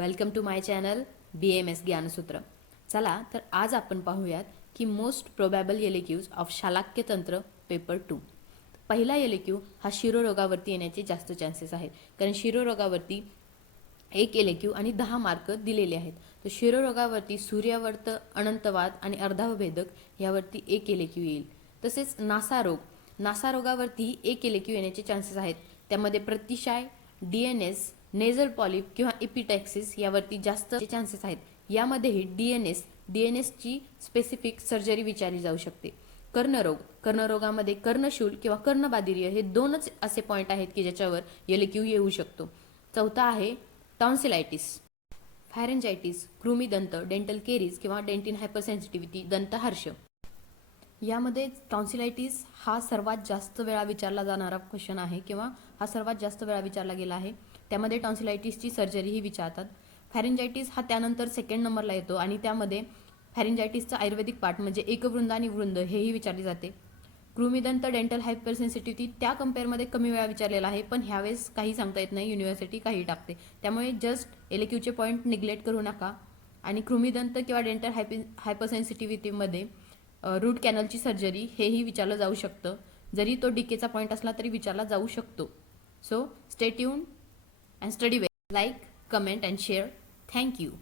Welcome to my channel BMS Gyansutra. चला तर आज आपण पाहूयात की मोस्ट प्रोबॅबल एलक्यूज ऑफ शालाक्यतंत्र पेपर 2. पहिला एलक्यू हा शिरोरोगावरती येण्याचे जास्त चान्सेस आहेत, कारण शिरोरोगावरती एक एलक्यू आणि 10 मार्क दिलेले आहेत. तर शिरोरोगावरती सूर्यावर्त, अनंतवाद आणि अर्धावभेदक यावरती एक एलक्यू येईल. तसेच नासारोगावरती एक एलक्यू येण्याचे चान्सेस आहेत. त्यामध्ये प्रतिशाय, DNS, नेझल पॉलिप किंवा इपिटॅक्सिस यावरती जास्त चान्सेस आहेत. यामध्येही DNS ची स्पेसिफिक सर्जरी विचारली जाऊ शकते. कर्णरोगामध्ये कर्णशूल किंवा कर्णबाधिर्य हे दोनच असे पॉईंट आहेत की ज्याच्यावर एलक्यू येऊ शकतो. चौथा आहे टॉन्सिलायटिस, फॅरेंजायटिस, कृमीदंत, डेंटल केरीज किंवा डेंटिन हायपरसेन्सिटिव्हिटी, दंतहर्ष. यामध्ये टॉन्सिलायटिस हा सर्वात जास्त वेळा विचारला जाणारा क्वेश्चन आहे किंवा हा सर्वात जास्त वेळा विचारला गेला आहे. त्यामध्ये टॉन्सिलायटिसची सर्जरीही विचारतात. फॅरेंजायटिस हा त्यानंतर सेकंड नंबरला येतो आणि त्यामध्ये फॅरेंजायटिसचा आयुर्वेदिक पार्ट म्हणजे एकवृंद आणि वृंद हेही विचारले जाते. कृमीदंत, डेंटल हायपरसेन्सिटिव्हिटी त्या कम्पेअरमध्ये कमी वेळा विचारलेला आहे, पण ह्यावेळेस काही सांगता येत नाही, युनिव्हर्सिटी काही टाकते. त्यामुळे जस्ट एलक्यूचे पॉईंट निग्लेक्ट करू नका. आणि कृमीदंत किंवा डेंटल हायपरसेन्सिटिव्हिटीमध्ये रूट कॅनलची सर्जरी हेही विचारलं जाऊ शकतं. जरी तो डीकेचा पॉईंट असला तरी विचारला जाऊ शकतो. So stay tune and study well. Like, comment and share. Thank you.